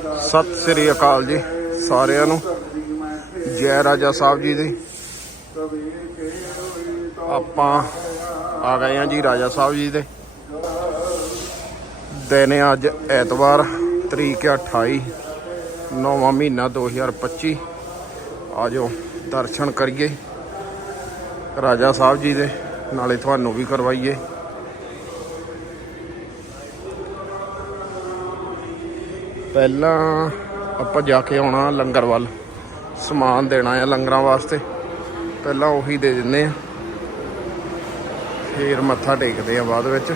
ਸਤਿ ਸ੍ਰੀ ਅਕਾਲ ਜੀ ਸਾਰਿਆਂ ਨੂੰ। ਜੈ ਰਾਜਾ ਸਾਹਿਬ ਜੀ ਦੀ। ਆਪਾਂ ਆ ਗਏ ਆ ਜੀ ਰਾਜਾ ਸਾਹਿਬ ਜੀ ਦੇ। ਦਿਨ ਅੱਜ ਐਤਵਾਰ, ਤਰੀਕ ਹੈ 28 ਨੌਵਾਂ ਮਹੀਨਾ 2025 ਆਜੋ ਦਰਸ਼ਨ ਕਰੀਏ। ਰਾਜਾ ਸਾਹਿਬ ਜੀ ਦੇ, ਨਾਲੇ ਤੁਹਾਨੂੰ ਵੀ ਕਰਵਾਈਏ। ਪਹਿਲਾਂ ਆਪਾਂ ਜਾ ਕੇ ਆਉਣਾ ਲੰਗਰ ਵੱਲ, ਸਮਾਨ ਦੇਣਾ ਆ ਲੰਗਰਾਂ ਵਾਸਤੇ। ਪਹਿਲਾਂ ਉਹੀ ਦੇ ਦਿੰਦੇ ਆ। ਫੇਰ ਮੱਥਾ ਟੇਕਦੇ ਆ ਬਾਅਦ ਵਿੱਚ।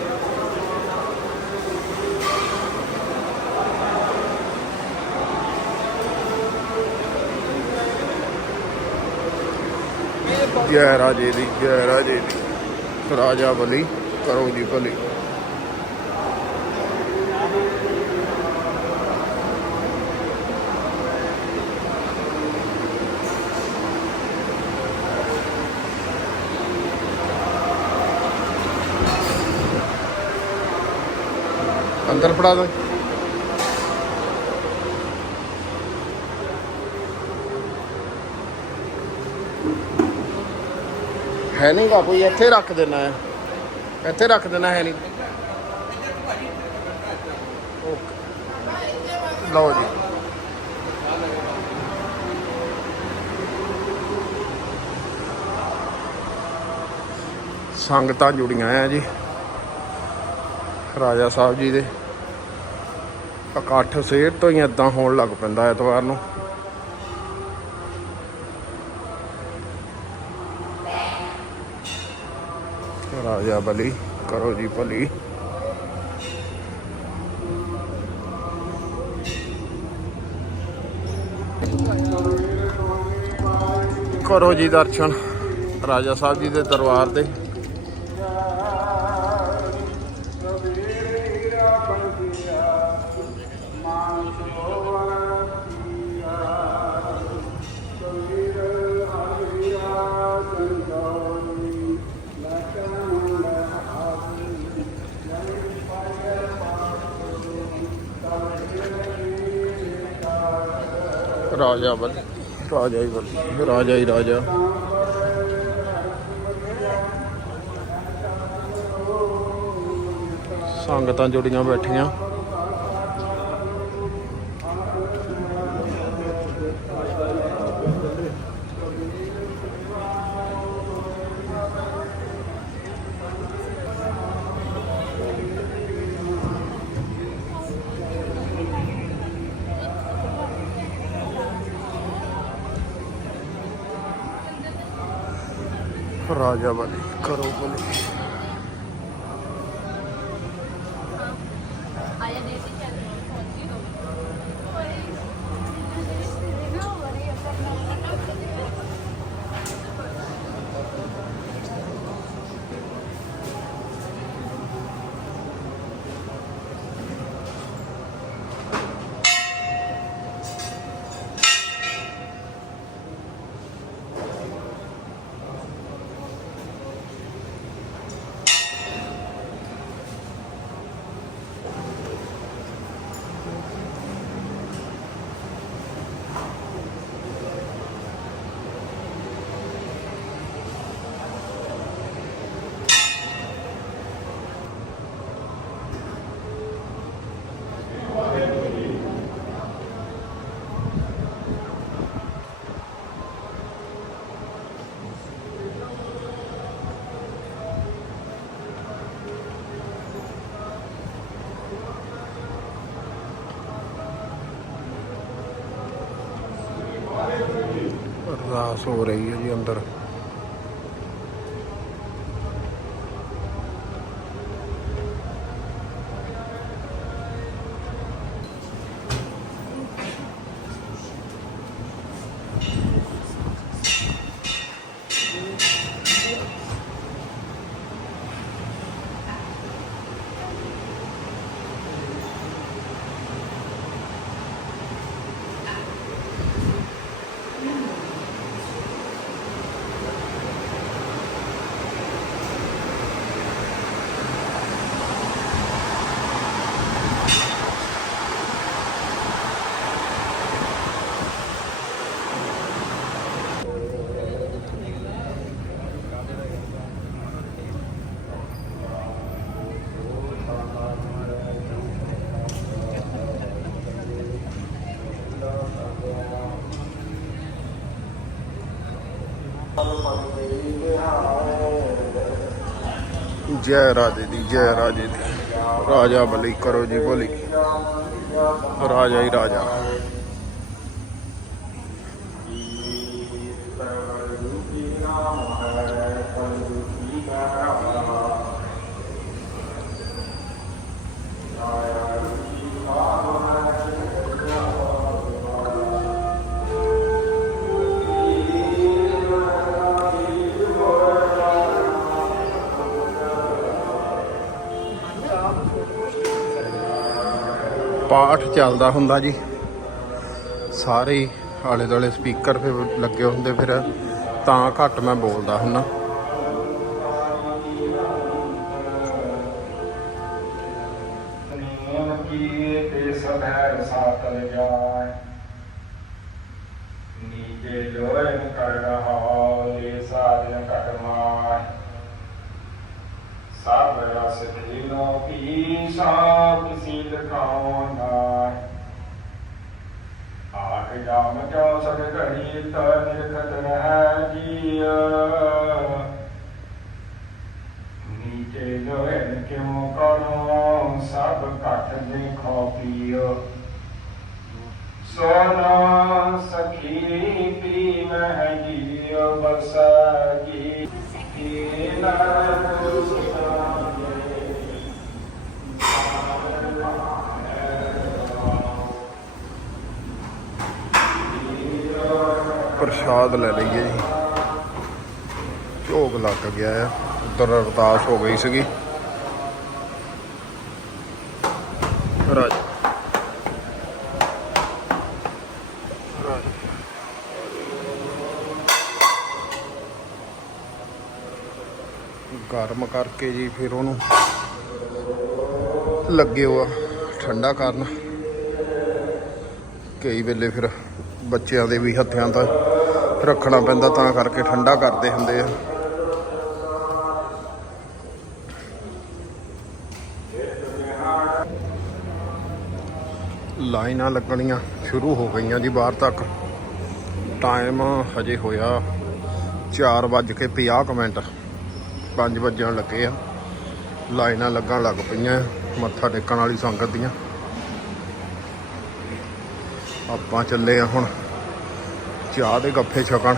ਜੈ ਰਾਜੇ ਦੀ, ਜੈ ਰਾਜੇ ਦੀ। ਰਾਜਾ ਬਲੀ, ਕਰੋ ਜੀ ਭਲੀ ਅੰਦਰ ਫੜਾ ਦੋ। ਹੈ ਨਹੀਂ ਗਾ ਕੋਈ, ਇੱਥੇ ਰੱਖ ਦੇਣਾ ਹੈ। ਇੱਥੇ ਰੱਖ ਦੇਣਾ ਹੈ ਨਹੀਂ ਲਓ ਜੀ। ਸੰਗਤਾਂ ਜੁੜੀਆਂ ਆ ਜੀ। ਰਾਜਾ ਸਾਹਿਬ ਜੀ ਦੇ। ਇਕੱਠ ਸਵੇਰ ਤੋਂ ਹੀ ਇਦਾਂ ਹੋਣ ਲੱਗ ਪੈਂਦਾ ਐਤਵਾਰ ਨੂੰ। ਰਾਜਾ ਬਲੀ, ਕਰੋ ਜੀ ਭਲੀ। ਕਰੋ ਜੀ ਦਰਸ਼ਨ, ਰਾਜਾ ਸਾਹਿਬ ਜੀ ਦੇ ਦਰਬਾਰ ਦੇ। ਰਾਜਾ ਬਲ। ਰਾਜਾ ਹੀ ਬਲ। ਰਾਜਾ ਹੀ ਰਾਜਾ। ਸੰਗਤਾਂ ਜੁੜੀਆਂ ਬੈਠੀਆਂ। ਰਾਜਾ ਬਲੀ ਕਰੋ ਬਲੀ ਅਰਦਾਸ ਹੋ ਰਹੀ ਹੈ ਜੀ ਅੰਦਰ। ਜੈ ਰਾਜੇ ਦੀ ਜੈ ਰਾਜੇ ਦੀ। ਰਾਜਾ ਬਲੀ ਕਰੋ ਜੀ ਬੋਲੀ। ਰਾਜਾ ਹੀ ਰਾਜਾ। ਪਾਠ ਚੱਲਦਾ ਹੁੰਦਾ ਜੀ। ਸਾਰੇ ਆਲੇ ਦੁਆਲੇ ਸਪੀਕਰ ਫਿਰ ਲੱਗੇ ਹੁੰਦੇ ਫਿਰ ਤਾਂ ਘੱਟ ਮੈਂ ਬੋਲਦਾ ਹੁੰਨਾ ਨਿਯਮ ਲੋਇਨ ਕਰ ਰਹਾ ਸਭ ਰਸ ਦਿਨੋ ਕੀ ਸਾਬ ਕਿਸੀ ਲਖਾਉ ਨਾਏ ਆਖ ਜਾਮ ਕਿਉ ਸਦ ਘੜੀ ਤਰ ਨਿਰਖਤ ਰਹਿ ਪ੍ਰਸ਼ਾਦ ਲੈ ਲਈਏ ਜੀ। ਝੋਕ ਲੱਗ ਗਿਆ ਹੈ ਉਧਰ ਅਰਦਾਸ ਹੋ ਗਈ ਸੀਗੀ। ਰਾਜ। ਗਰਮ ਕਰਕੇ ਜੀ ਫਿਰ ਉਹਨੂੰ ਲੱਗੇ ਹੋਆ ਠੰਡਾ ਕਰਨ। ਕਈ ਵੇਲੇ ਫਿਰ ਬੱਚਿਆਂ ਦੇ ਵੀ ਹੱਥਿਆਂ ਤਾਂ ਰੱਖਣਾ ਪੈਂਦਾ ਤਾਂ ਕਰਕੇ ਠੰਡਾ ਕਰਦੇ ਹੁੰਦੇ ਆ। ਲਾਈਨਾਂ ਲੱਗਣੀਆਂ ਸ਼ੁਰੂ ਹੋ ਗਈਆਂ ਜੀ ਬਾਹਰ ਤੱਕ। ਟਾਈਮ ਹਜੇ ਹੋਇਆ 4 ਵੱਜ ਕੇ 50 ਕੁ ਮਿੰਟ। 5 ਵੱਜਣ ਲੱਗੇ ਆ। ਲਾਈਨਾਂ ਲੱਗਣ ਲੱਗ ਪਈਆਂ, ਮੱਥਾ ਟੇਕਣ ਵਾਲੀ ਸੰਗਤ ਦੀਆਂ। ਆਪਾਂ ਚੱਲੇ ਆ ਹੁਣ। ਚਾਹ ਦੇ ਗੱਫੇ ਛਕਣ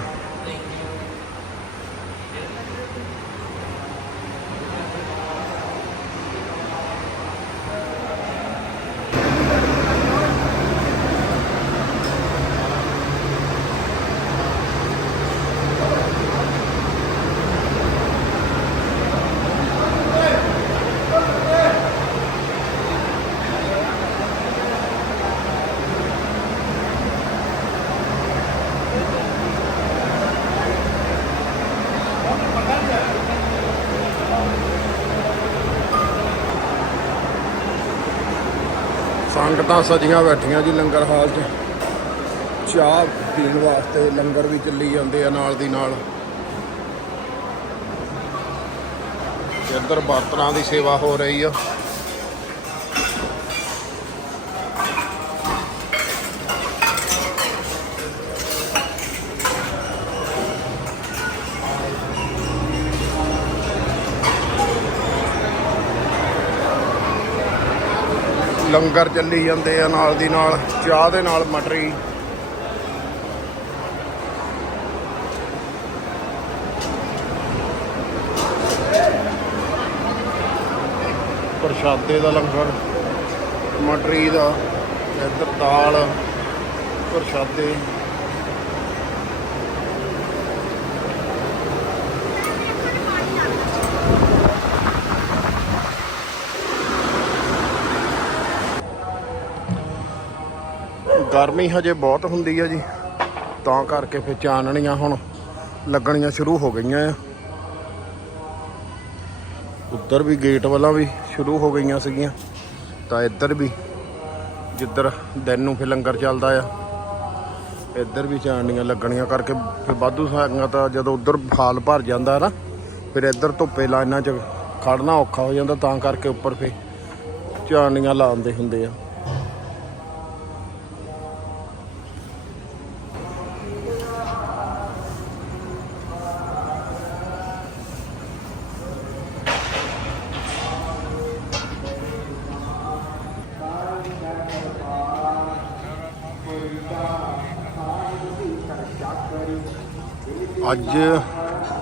ਸੰਗਤਾਂ ਸਜੀਆਂ ਬੈਠੀਆਂ ਜੀ ਲੰਗਰ ਹਾਲ 'ਚ। ਚਾਹ ਪੀਣ ਵਾਸਤੇ ਲੰਗਰ ਵੀ ਚੱਲੀ ਜਾਂਦੇ ਆ ਨਾਲ ਦੀ ਨਾਲ। ਇੱਧਰ ਬਰਤਨਾਂ ਦੀ ਸੇਵਾ ਹੋ ਰਹੀ ਆ। ਲੰਗਰ ਚੱਲੀ ਜਾਂਦੇ ਆ ਨਾਲ ਦੀ ਨਾਲ, ਚਾਹ ਦੇ ਨਾਲ ਮਟਰੀ। ਪ੍ਰਸ਼ਾਦੇ ਦਾ ਲੰਗਰ, ਮਟਰੀ ਦਾ, ਇੱਧਰ ਦਾਲ, ਪ੍ਰਸ਼ਾਦੇ। ਗਰਮੀ ਹਜੇ ਬਹੁਤ ਹੁੰਦੀ ਆ ਜੀ। ਤਾਂ ਕਰਕੇ ਫਿਰ ਚਾਨਣੀਆਂ ਹੁਣ ਲੱਗਣੀਆਂ ਸ਼ੁਰੂ ਹੋ ਗਈਆਂ ਆ। ਉੱਧਰ ਵੀ ਗੇਟ ਵਾਲਾ ਵੀ ਸ਼ੁਰੂ ਹੋ ਗਈਆਂ ਸੀਗੀਆਂ। ਤਾਂ ਇੱਧਰ ਵੀ ਜਿੱਧਰ ਦਿਨ ਨੂੰ ਫਿਰ ਲੰਗਰ ਚੱਲਦਾ ਆ। ਇੱਧਰ ਵੀ ਚਾਨਣੀਆਂ ਲੱਗਣੀਆਂ ਕਰਕੇ ਫਿਰ ਵਾਧੂ ਸਾਰੀਆਂ ਤਾਂ ਜਦੋਂ ਉੱਧਰ ਫਾਲ ਭਰ ਜਾਂਦਾ ਨਾ, ਫਿਰ ਇੱਧਰ ਧੁੱਪੇ ਲਾਈਨਾਂ 'ਚ ਖੜਨਾ ਔਖਾ ਹੋ ਜਾਂਦਾ। ਤਾਂ ਕਰਕੇ ਉੱਪਰ ਫਿਰ ਚਾਨਣੀਆਂ ਲਾਉਂਦੇ ਹੁੰਦੇ ਆ। ਅੱਜ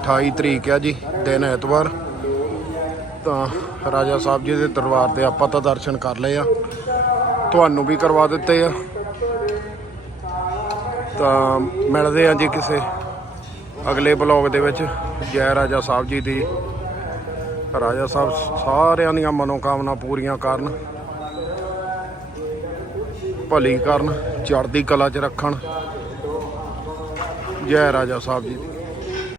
28 ਤਰੀਕ ਆ ਜੀ, ਦਿਨ ਐਤਵਾਰ। ਤਾਂ ਰਾਜਾ ਸਾਹਿਬ ਜੀ ਦੇ ਦਰਬਾਰ 'ਤੇ ਆਪਾਂ ਤਾਂ ਦਰਸ਼ਨ ਕਰ ਲਏ ਆ। ਤੁਹਾਨੂੰ ਵੀ ਕਰਵਾ ਦਿੱਤੇ ਆ। ਤਾਂ ਮਿਲਦੇ ਆ ਜੀ ਕਿਸੇ ਅਗਲੇ ਬਲੌਗ ਦੇ ਵਿੱਚ। ਜੈ ਰਾਜਾ ਸਾਹਿਬ ਜੀ ਦੀ। ਰਾਜਾ ਸਾਹਿਬ ਸਾਰਿਆਂ ਦੀਆਂ ਮਨੋਕਾਮਨਾ ਪੂਰੀਆਂ ਕਰਨ। ਭਲੀ ਕਰਨ, ਚੜ੍ਹਦੀ ਕਲਾ 'ਚ ਰੱਖਣ। ਜੈ ਰਾਜਾ ਸਾਹਿਬ ਜੀ ਦੀ।